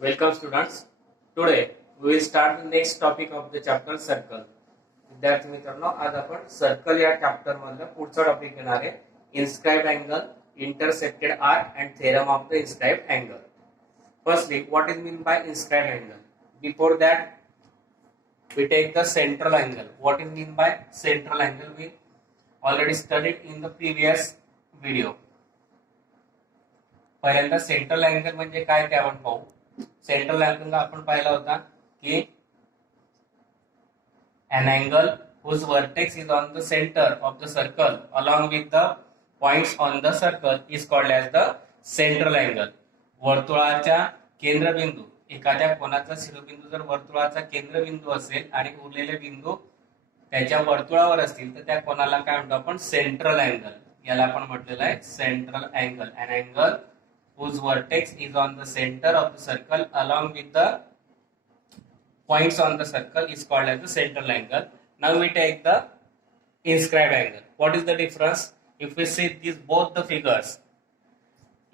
Welcome students. Today we will start the next topic of the chapter circle. विद्यार्थी मित्रांनो आज आपण सर्कल या चॅप्टर मधला पुढचा टॉपिक घेणार आहे inscribed angle, intercepted arc and theorem of the inscribed angle. Firstly, what is meant by inscribed angle? Before that, we take the central angle. What is meant by central angle? We already studied in the previous video. पहिल्यांदा central angle म्हणजे काय ते आपण पाहू. Central angle आपण पाहिला होता की an angle whose vertex is on the center of the circle along with the points on the circle is called as the central angle. वर्तुळाच्या केंद्रबिंदू एखाद्या कोनाचा शिरोबिंदू जर वर्तुळाचा केंद्रबिंदू असेल आणि उरलेले बिंदू त्याच्या वर्तुळावर असतील तर त्या कोनाला काय म्हणतो आपण सेंट्रल अँगल. याला आपण म्हटलेलं आहे central angle. an angle whose vertex is on the center of the circle along with the points on the circle is called as the central angle. Now we take the inscribed angle. What is the difference? If we see these both the figures,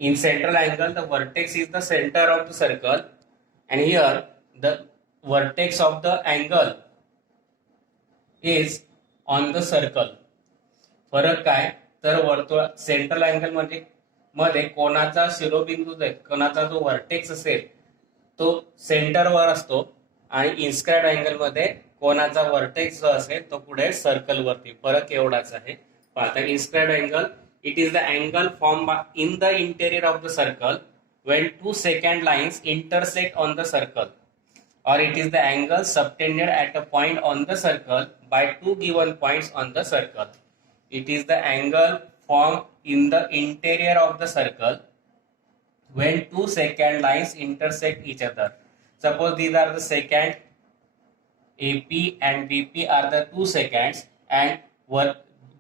in central angle the vertex is the center of the circle and here the vertex of the angle is on the circle. फरक काय तर वर्तुळ central angle मध्ये कोनाचा शिरोबिंदू कोनाचा जो वर्टेक्स असेल तो सेंटरवर असतो आणि इन्स्क्राइब्ड अँगल मध्ये कोनाचा वर्टेक्स जो असेल तो पुढे सर्कल वरती. फरक एवढाच आहे. आता inscribed angle it is the angle form in the interior of the circle when two secant lines intersect on the circle, or it is the angle subtended at a point on the circle by two given points on the circle. It is the angle formed in the interior of the circle when two secant lines intersect each other. Suppose these are the secant AP and BP are the two seconds and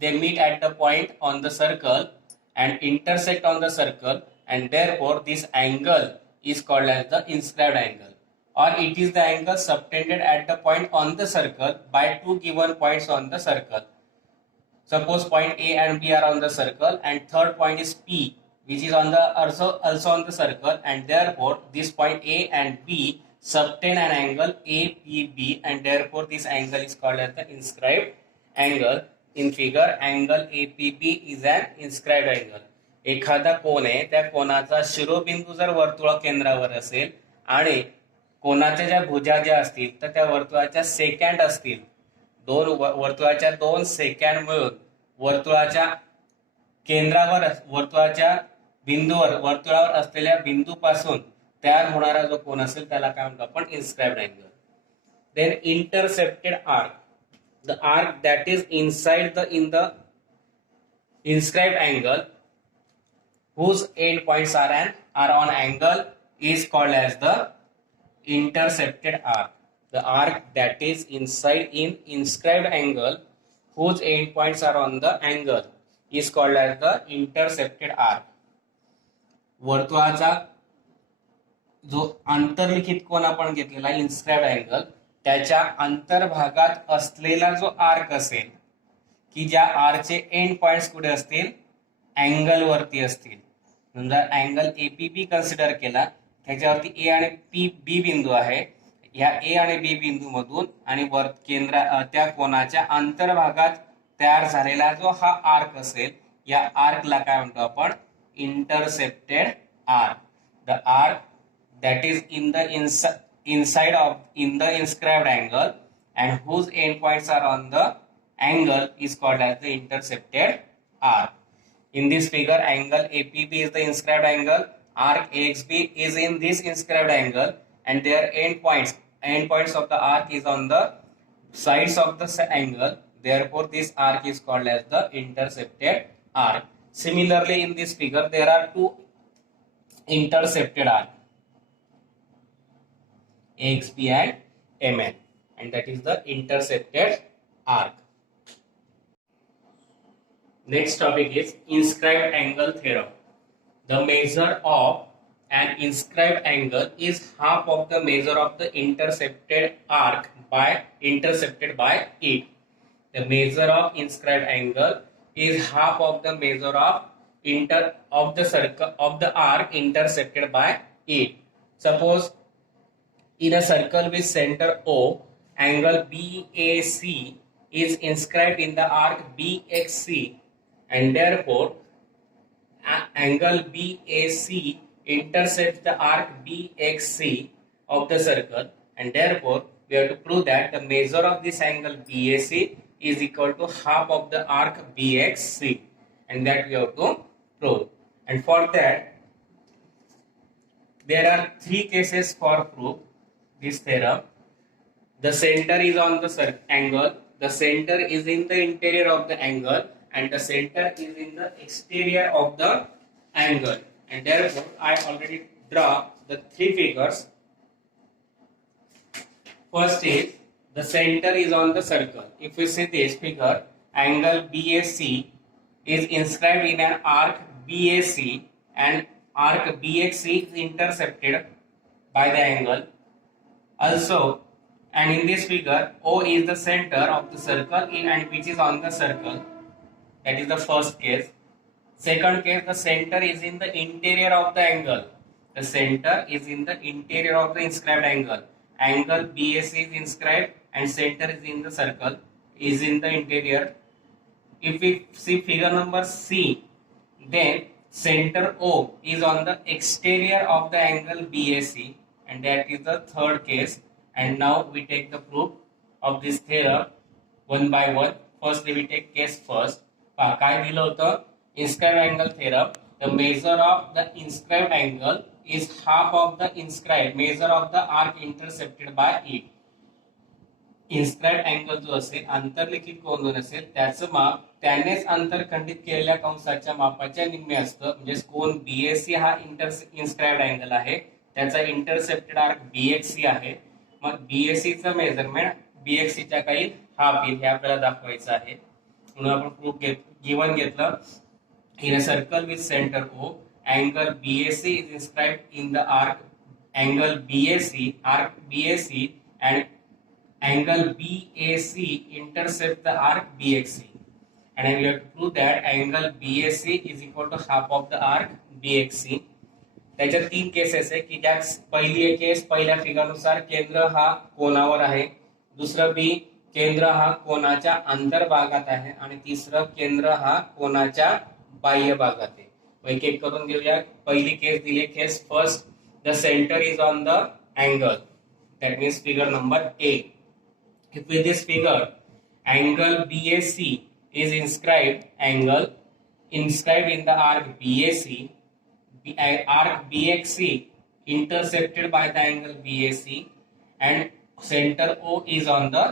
they meet at the point on the circle and intersect on the circle, and therefore this angle is called as the inscribed angle, or it is the angle subtended at the point on the circle by two given points on the circle. Suppose point A and B are on the circle and third point is P which is on the also on the circle, and therefore this point A and B subtend an angle APB and therefore this angle is called as the inscribed angle. In figure, angle APB is an inscribed angle. एखादा कोण आहे त्या कोणाचा शिरोबिंदू जर वर्तुळ केंद्रावर असेल आणि कोणाच्या ज्या भुजा ज्या असतील तर त्या वर्तुळाच्या सेकंड असतील, दोन वर्तुळाच्या दोन सेकंड मिळून वर्तुळाच्या केंद्रावर वर्तुळाच्या बिंदूवर वर्तुळावर असलेल्या बिंदूपासून तयार होणारा जो कोन असेल त्याला काय म्हणतो आपण inscribed angle. Then intercepted arc, the arc that is inside the in the inscribed angle whose end points are on angle is called as the intercepted arc. The arc that is inside in inscribed angle whose end points are on the angle is called as the intercepted arc. वर्तुळाचा जो अंतर्लिखित कोन आपण घेतलेला inscribed angle त्याच्या अंतर्भागात असलेला जो आर्क असेल की ज्या आर्कचे एंड पॉइंट्स कुठे असतील अँगल वरती असतील. म्हणजे अँगल एपीबी कन्सिडर केला त्याच्यावरती ए आणि बी बिंदू आहे. या ए आणि बी बिंदू मधून आणि त्या कोनाच्या अंतर्भागात तयार झालेला जो हा आर्क असेल या आर्कला काय म्हणतो आपण intercepted arc. The arc that is in the inside of in the inscribed angle and whose end points are on the angle is called as the intercepted arc. In this figure, angle APB is the inscribed angle, arc AXB is in this inscribed angle, and their end points of the arc is on the sides of the angle. Therefore, this arc is called as the intercepted arc. Similarly, in this figure, there are two intercepted arcs, AXB and MN, and that is the intercepted arc. Next topic is inscribed angle theorem. The measure of an inscribed angle is half of the measure of the intercepted arc intersected by it. The measure of inscribed angle is half of the measure of the circle of the arc intersected by it. Suppose In a circle with center O, angle BAC is inscribed in the arc BXC, and therefore angle BAC intercepts the arc BXC of the circle, and therefore we have to prove that the measure of this angle BAC is equal to half of the arc BXC, and that we have to prove. And for that there are three cases for proof this theorem. The center is on the angle, the center is in the interior of the angle, and the center is in the exterior of the angle. And therefore, I already draw the three figures. First is the center is on the circle. If we see this figure, angle BAC is inscribed in an arc BAC, and arc BXC is intercepted by the angle. Also, and in this figure, O is the center of the circle and which is on the circle. That is the first case. Second case, the center is in the interior of the angle. The center is in the interior of the inscribed angle. Angle BAC is inscribed and center is in the circle, is in the interior. If we see figure number C, then center O is on the exterior of the angle BAC, and that is the third case. And now we take the proof of this theorem one by one. Firstly, we take case first. काय दिलं होतं? Inscribed angle theorem. The measure of the inscribed angle is half of the inscribed measure of the arc intercepted by it. Inscribed angle जो असेल, अंतर्लिखित कोन असेल, त्याचं माप त्यानेच अंतरखंडित केलेल्या कंसाच्या मापाच्या निम्मे असतं. म्हणजे कोन बीएसी हा इन्स्क्राइब्ड अँगल आहे, त्याचा इंटरसेप्टेड आर्क बीएक्सी आहे. मग बीएसीचं मेजरमेंट बीएक्सीच्या काही हाफ येईल हे आपल्याला दाखवायचं आहे. म्हणून आपण प्रूफ गिवन घेतलं. In a circle with centre O, angle BAC is inscribed in the arc angle BAC, arc BAC and angle BAC intercept the arc BXC, and I will have to prove that angle BAC is equal to half of the arc BXC. त्याच्यात तीन केसेस आहे की ज्या पहिली केस पहिल्या फिगरनुसार केंद्र हा कोनावर आहे, दुसरं बी केंद्र हा कोनाच्या अंतर्भागात आहे, आणि तिसरं केंद्र हा कोनाच्या बाह्य भागात आहे. एक एक करून घेऊया. पहिली केस दिली, case first, the centre is on the angle, that means figure number A. If with this figure, angle BAC is inscribed in the arc BAC, arc BXC intercepted by the angle BAC, and center O is on the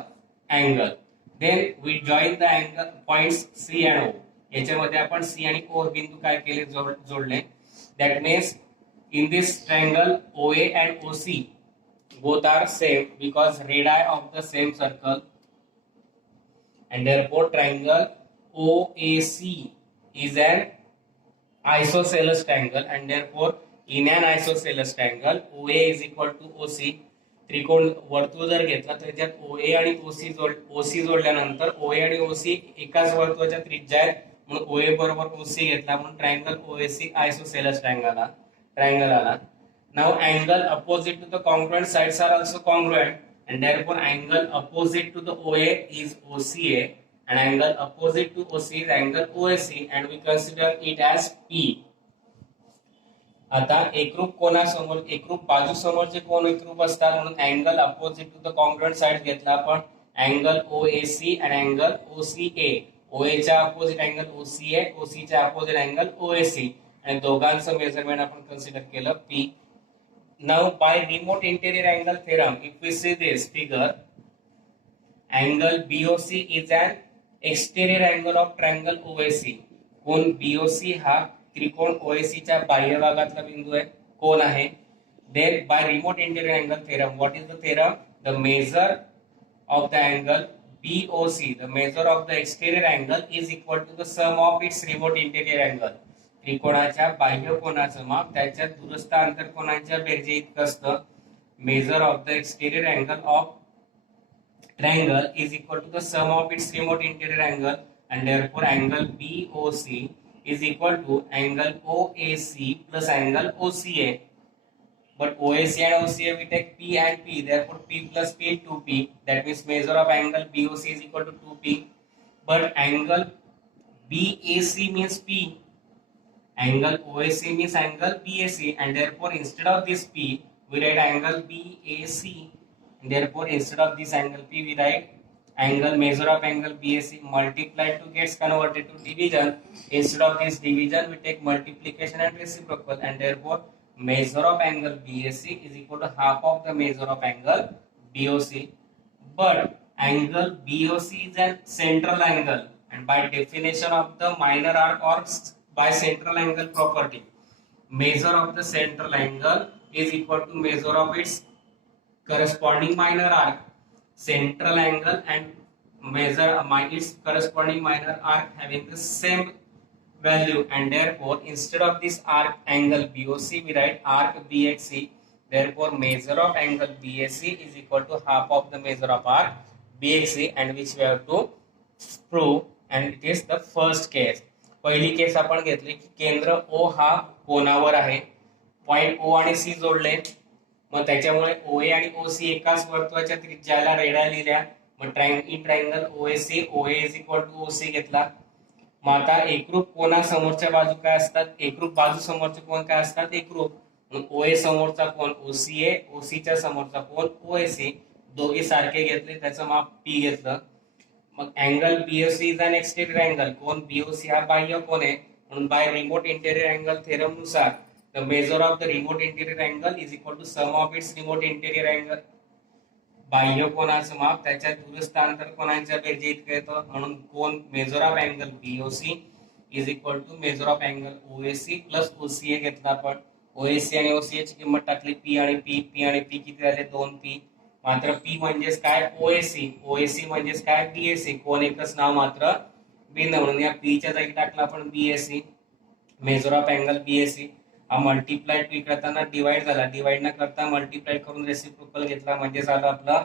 angle. Then we join the angle points C and O. याच्यामध्ये आपण C आणि O बिंदू काय केले, जोडले. That means in this triangle OA and OC both are same because radii of the same circle, and therefore triangle OAC is an isosceles triangle, and therefore in an isosceles triangle OA is equal to OC. त्रिकोण वर्तुळ जर घेतला तर त्याच्यात OA आणि OC जोडल्यानंतर OA आणि OC एकाच वर्तुळाच्या त्रिज्या आहेत, म्हणून OA बरोबर OC घेतला, म्हणून ट्रायंगल OAC isosceles triangle आला. Now angle opposite to the congruent sides are also congruent, and therefore angle opposite to the OA is OCA, and angle opposite to OC is angle OAC, and we consider it as P. आता एकरूप कोनासमोर एकरूप बाजूसमोरचे कोन एकरूप असतात, म्हणून angle opposite to the congruent side घेतला आपण अँगल OAC आणि अँगल OCA. OA च्या अपोजिट अँगल OCA, OC च्या अपोजिट अँगल OAC, आणि दोघांचं मेजरमेंट आपण कन्सिडर केलं P. Now by remote interior angle theorem, if we see this figure, angle BOC is an exterior angle of triangle OAC. कोन BOC हा त्रिकोण OAC च्या बाह्य भागातला बिंदू आहे, कोन आहे. Then by remote interior angle theorem, what is the theorem? The measure of the angle BOC, the measure of the exterior angle is equal to the sum of its remote interior angle. त्रिकोणाच्या बाह्य कोनाचं माप त्याच्या दूरस्थ आंतरकोनांच्या बेरजे इतकं असतं. Measure of the exterior angle of triangle is equal to the sum of its remote interior angle, and therefore angle BOC is equal to angle OAC plus angle OCA. But OAC and OCA we take P and P, therefore P plus P 2P. That means measure of angle BOC is equal to 2P. But angle BAC means P. Angle OAC means angle BAC, and therefore instead of this P we write angle BAC, and therefore instead of this angle P we write angle measure of angle BAC multiplied to gets converted to division. Instead of this division we take multiplication and reciprocal, and therefore measure of angle BAC is equal to half of the measure of angle BOC. But angle BOC is an central angle, and by definition of the minor arc or by central angle property, measure of the central angle is equal to measure of its corresponding minor arc. Central angle and measure its corresponding minor arc having the same value, and therefore instead of this arc angle BOC we write arc BXC. Therefore measure of angle BAC is equal to half of the measure of arc BXC, and which we have to prove, and it is the first case. पहिली केस आपण घेतली की केंद्र O हा कोनावर आहे, point O आणि C जोडले, मग त्याच्यामुळे OA आणि OC एकाच वर्तुळाच्या त्रिज्याला रेडा लिहिल्या. मग in triangle OAC OA is equal to OC घेतला. मग आता एकरूप कोना समोरच्या बाजू काय असतात, एकरूप बाजू समोरचे कोण काय असतात, एकरूप. मग OA समोरचा कोण OCA, OCच्या समोरचा कोण OAC, दोघे सारखे घेतले, त्याचं माप P घेतलं. मग angle BOC is an exterior angle, कोण BOC हा बाह्य कोण आहे, म्हणून by remote interior angle theorem नुसार the measure of the remote interior angle is equal to sum of its remote interior angle. बाह्य कोणाचं माप त्याच्या दूरस्थ अंतर कोणांच्या बेरजे इतकं येतं, म्हणून कोण measure of angle BOC is equal to measure of angle OAC plus OCA घेतला आपण. OAC आणि OCA ची किंमत टाकली P आणि P आणि P किती झाले 2P. मात्र P म्हणजेच काय OAC म्हणजेच काय BAC, कोण एकच नाव मात्र भिन्न, म्हणून या P च्या जागी टाकला आपण BAC. Measure of angle BAC हा मल्टिप्लाय टू इकडे डिवाइड झाला, डिवाइड न करता मल्टिप्लाय करून रेसिप्रोकल घेतला, म्हणजे झालं आपलं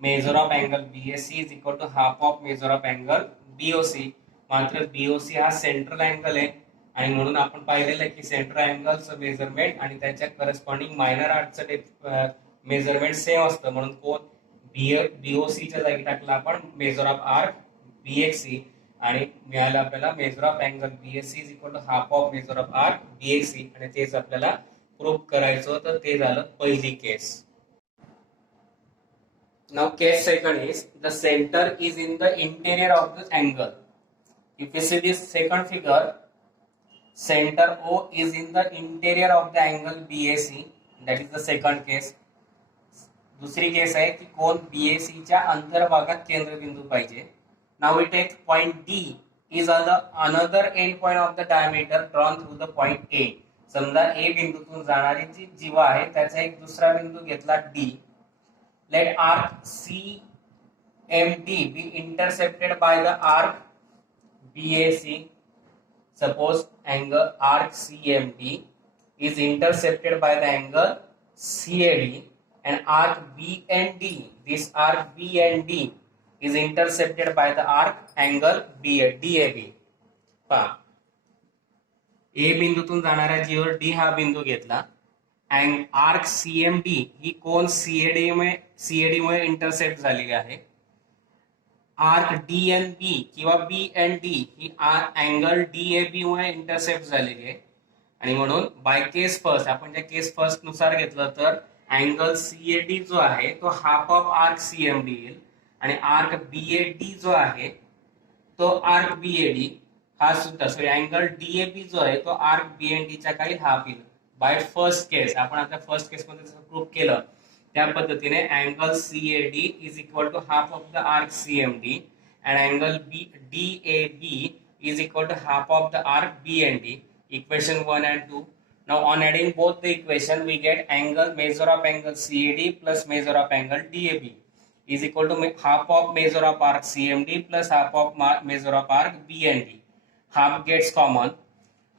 measure of angle BAC is equal to half of measure of angle BOC. मात्र BOC हा सेंट्रल अँगल आहे, आणि म्हणून आपण पाहिलेलं आहे की सेंट्रल अँगलचं मेजरमेंट आणि त्याच्या करस्पॉन्डिंग मायनर आर्टचं मेजरमेंट सेम असतं, म्हणून कोण BOC च्या जागी टाकला आपण मेजर ऑफ आर्क BXC, आणि मिळालं आपल्याला measure of angle BSC is equal to half of measure of arc BXC, आणि तेच आपल्याला प्रूव्ह करायचं होतं. ते झालं पहिली case. Now case second is the centre is in the interior of the angle. If you see this second figure, centre O is in the interior of the angle BAC, that is the second case. दुसरी case आहे की कोण BAC च्या अंतर्भागात केंद्रबिंदू पाहिजे. Now we take point D is another end point of the diameter drawn through the point A. समजा A बिंदूतून जाणारी जी जीवा आहे त्याचा एक दुसरा बिंदू घेतला D. Let arc CMD be intercepted by the arc BAC. Suppose angle arc CMD is intercepted by the angle CAD, and arc BND, this arc BND is intercepted by the arc angle DAB. पहा, A बिंदूतून जाणाऱ्या जीवर D हा बिंदू घेतला, and arc CMD ही कोण CAD मुळे इंटरसेप्ट झालेली आहे. आर्क DNB किंवा BND ही अँगल DAB मुळे इंटरसेप्ट झालेली आहे, आणि म्हणून बाय केस फर्स्ट आपण ज्या केस फर्स्ट नुसार घेतलं तर अँगल CAD जो आहे तो हाफ ऑफ आर्क CMD येईल, आणि आर्क BAD जो आहे तो आर्क BAD हा सुद्धा सॉरी अँगल DAB जो आहे तो आर्क BND च्या काही हाफ येईल. बाय फर्स्ट केस आपण आता फर्स्ट केस मध्ये जसं प्रूव्ह केलं त्या पद्धतीने angle CAD is equal to half of the arc CMD and angle DAB is equal to half of the arc BND. Equation 1 and 2. Now on adding both the equation we get angle measure of angle CAD plus measure of angle DAB is equal to half of measure of arc CMD plus half of measure of arc BND. Half gets common.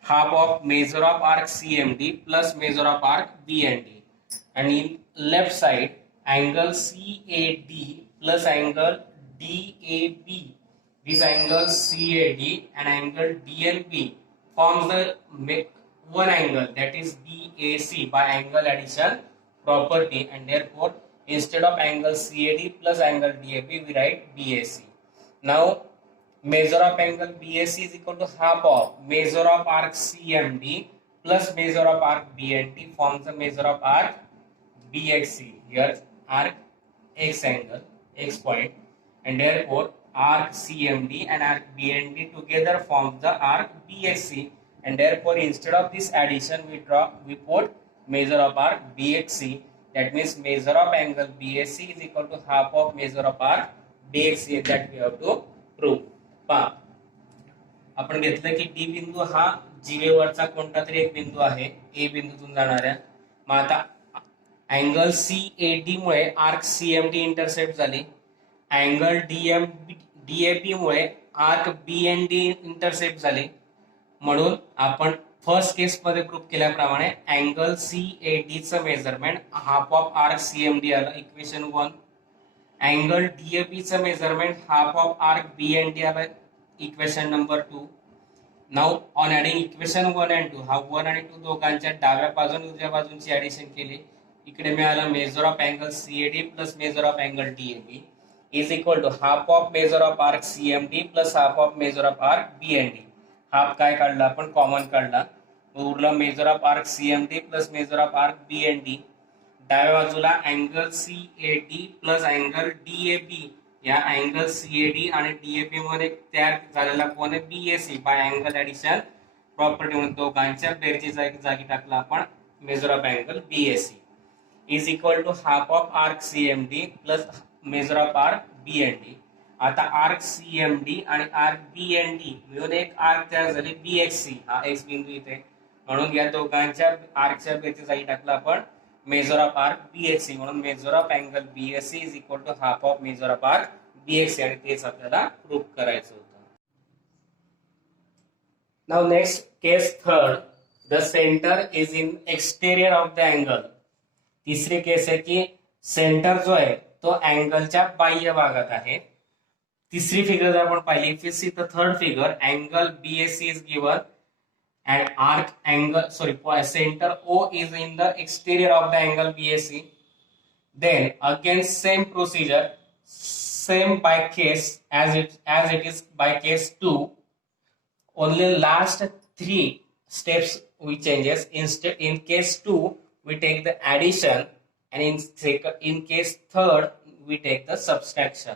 Half of measure of arc CMD plus measure of arc BND. And in left side angle CAD plus angle DAB, this angle CAD and angle DNB forms the one angle, that is BAC, by angle addition property, and therefore instead of angle CAD plus angle DAB we write BAC. Now measure of angle BAC is equal to half of measure of arc CMD plus measure of arc BND forms the measure of arc BXC. Here arc X angle, X point, and therefore arc CMD and arc BND together forms the arc BXC, and therefore instead of this addition we put measure of arc BXC. That means measure of angle BAC is equal to half of measure of arc BXC, that we have to prove. पहा आपण घेतलं की डी बिंदू हा जीवेवरचा कोणता तरी एक बिंदू आहे ए बिंदूतून जाणाऱ्या. मग आता अँगल CAD मुळे आर्क CMD इंटरसेप्ट झाली, अँगल DAB मुळे आर्क BND इंटरसेप्ट झाली. म्हणून आपण फर्स्ट केस मध्ये प्रूव्ह केल्याप्रमाणे अँगल CAD चं measurement half of arc CMD आलं, इक्वेशन 1. अँगल DAB चं measurement half of arc BND आलं, equation number 2. Now on adding equation 1 and 2, हा 1 आणि 2 दोघांच्या डाव्या बाजूने उजव्या बाजूंची ऍडिशन केली. इकडे मिळालं measure of angle CAD plus measure of angle DAB is equal to half of measure of arc CMD plus half of measure of arc BND. Half काय काढला आपण, कॉमन काढला, उरलं measure of arc CMD plus measure of arc BND. डाव्या बाजूला angle CAD plus angle DAB, या angle CAD आणि DAB मध्ये तयार झालेला कोण आहे BAC, by angle addition property म्हणून दोघांच्या बेरची जागी टाकला आपण measure of angle BAC is equal to half of arc CMD plus measure of arc BND. आता आर्क CMD आणि आर्क BND मिळून एक आर्क तयार झाली BXC, हा X बिंदू इथे, म्हणून या दोघांच्या आर्कच्या बेरची जागी टाकला आपण मेजर ऑफ आर्क BXC, म्हणून measure of angle BSC is equal to half of measure of arc BXC, आणि तेच आपल्याला प्रूव्ह करायचं होतं. Now next case third, the centre is in exterior of the angle. तिसरी केस आहे की सेंटर जो आहे तो अँगलच्या बाह्य भागात आहे. तिसरी फिगर जर आपण पाहिली, if you see the third figure, angle BAC is given and arc angle center O is in the exterior of the angle BAC. Then again same procedure, same by case as it is by case 2, only last 3 steps we changes. Instead in case 2 we take the addition, and in case third we take the subtraction.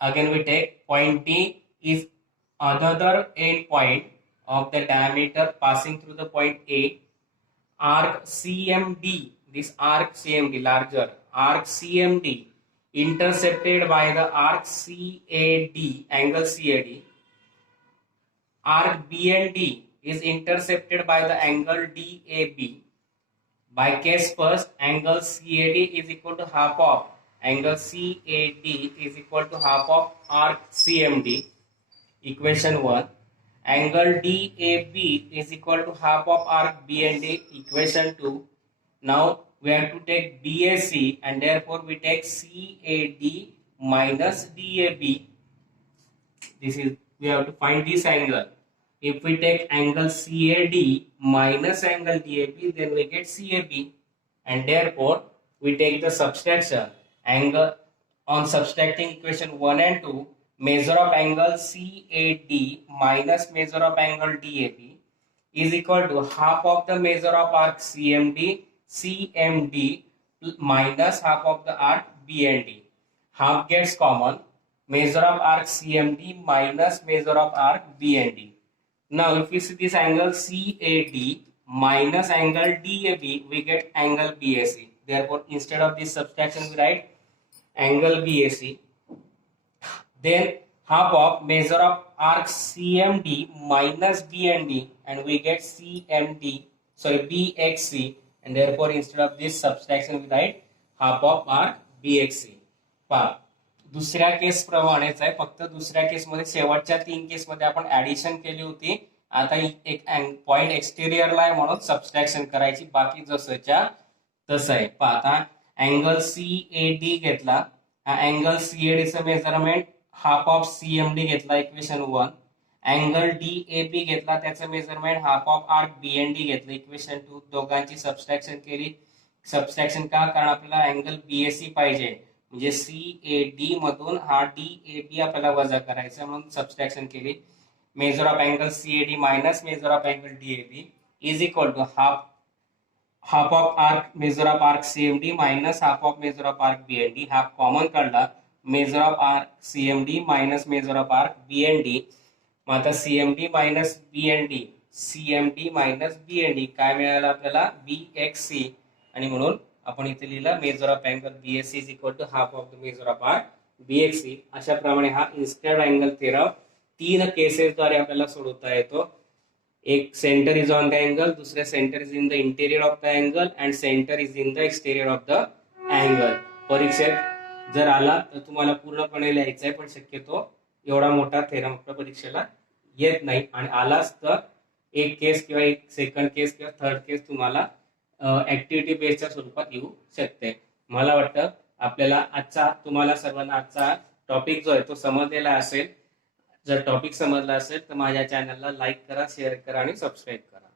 Again we take point D is another end point of the diameter passing through the point A. Arc CMD, this arc CMD, larger arc CMD intercepted by the arc CAD, angle CAD. Arc BND is intercepted by the angle DAB. By case first, angle CAD is equal to half of angle CAD is equal to half of arc CMD, equation 1. Angle DAB is equal to half of arc BND, equation 2. Now we have to take BAC, and therefore we take CAD minus DAB. This is, we have to find this angle. If we take angle CAD minus angle DAB, then we get CAB, and therefore we take the subtraction. Angle on subtracting equation 1 and 2, measure of angle CAD minus measure of angle DAB is equal to half of the measure of arc CMD minus half of the arc BND. Half gets common. Measure of arc CMD minus measure of arc BND. Now if we see this angle CAD minus angle DAB, we get angle BAC. Therefore instead of this subtraction we write angle BAC. Then half of measure of arc CMD minus BND, and we get BXC, and therefore instead of this subtraction we write half of arc BXC. पहा दुसऱ्या केस प्रमाणेच आहे, फक्त दुसऱ्या केस मध्ये शेवटच्या 3 केस मध्ये आपण ऍडिशन केली होती. आता एक पॉइंट एक्सटेरियरला आहे म्हणून सबट्रॅक्शन करायची, बाकी जसंच्या तसं आहे. पहा आता अँगल CAD घेतला, हा अँगल CAD चं मेजरमेंट हाफ ऑफ CMD घेतला, इक्वेशन 1. अँगल DAB घेतला, त्याचं measurement half of arc BND घेतलं. इक्वेशन 2 दोघांची सबस्ट्रॅक्शन केली. सबस्ट्रॅक्शन का? कारण आपल्याला अँगल BAC पाहिजे, म्हणजे CAD मधून हा DAB आपल्याला वजा करायचा, म्हणून सबस्ट्रॅक्शन केली. Measure of angle CAD minus measure of angle DAB is equal to half of arc measure of arc CMD minus half of measure of arc BND. हा कॉमन काढला, measure of arc CMD minus measure of arc BND. मग आता CMD minus BND काय मिळालं आपल्याला? BXC. आणि म्हणून आपण इथे लिहिलं measure of angle BSC is equal to half of the measure of arc BXC. अशा प्रमाणे हा इन्स्टंट अँगल थेरम 3 केसेसद्वारे आपल्याला सोडवता येतो. एक center is on the angle, दुसरे center is in the interior of the angle and center is in the exterior of the angle. परीक्षेत जर आला तर तुम्हाला पूर्णपणे लिहायचं आहे, पण शक्यतो एवढा मोठा थेरम आपल्या परीक्षेला येत नाही. आणि आलाच तर एक केस किंवा एक सेकंड केस किंवा थर्ड केस तुम्हाला ऍक्टिव्हिटी बेसच्या स्वरूपात येऊ शकते. मला वाटतं आपल्याला तुम्हाला सर्वांना आजचा टॉपिक जो आहे तो समजलेला असेल. जर टॉपिक समजला असेल तर माझ्या चॅनलला लाईक करा, शेअर करा आणि सबस्क्राईब करा.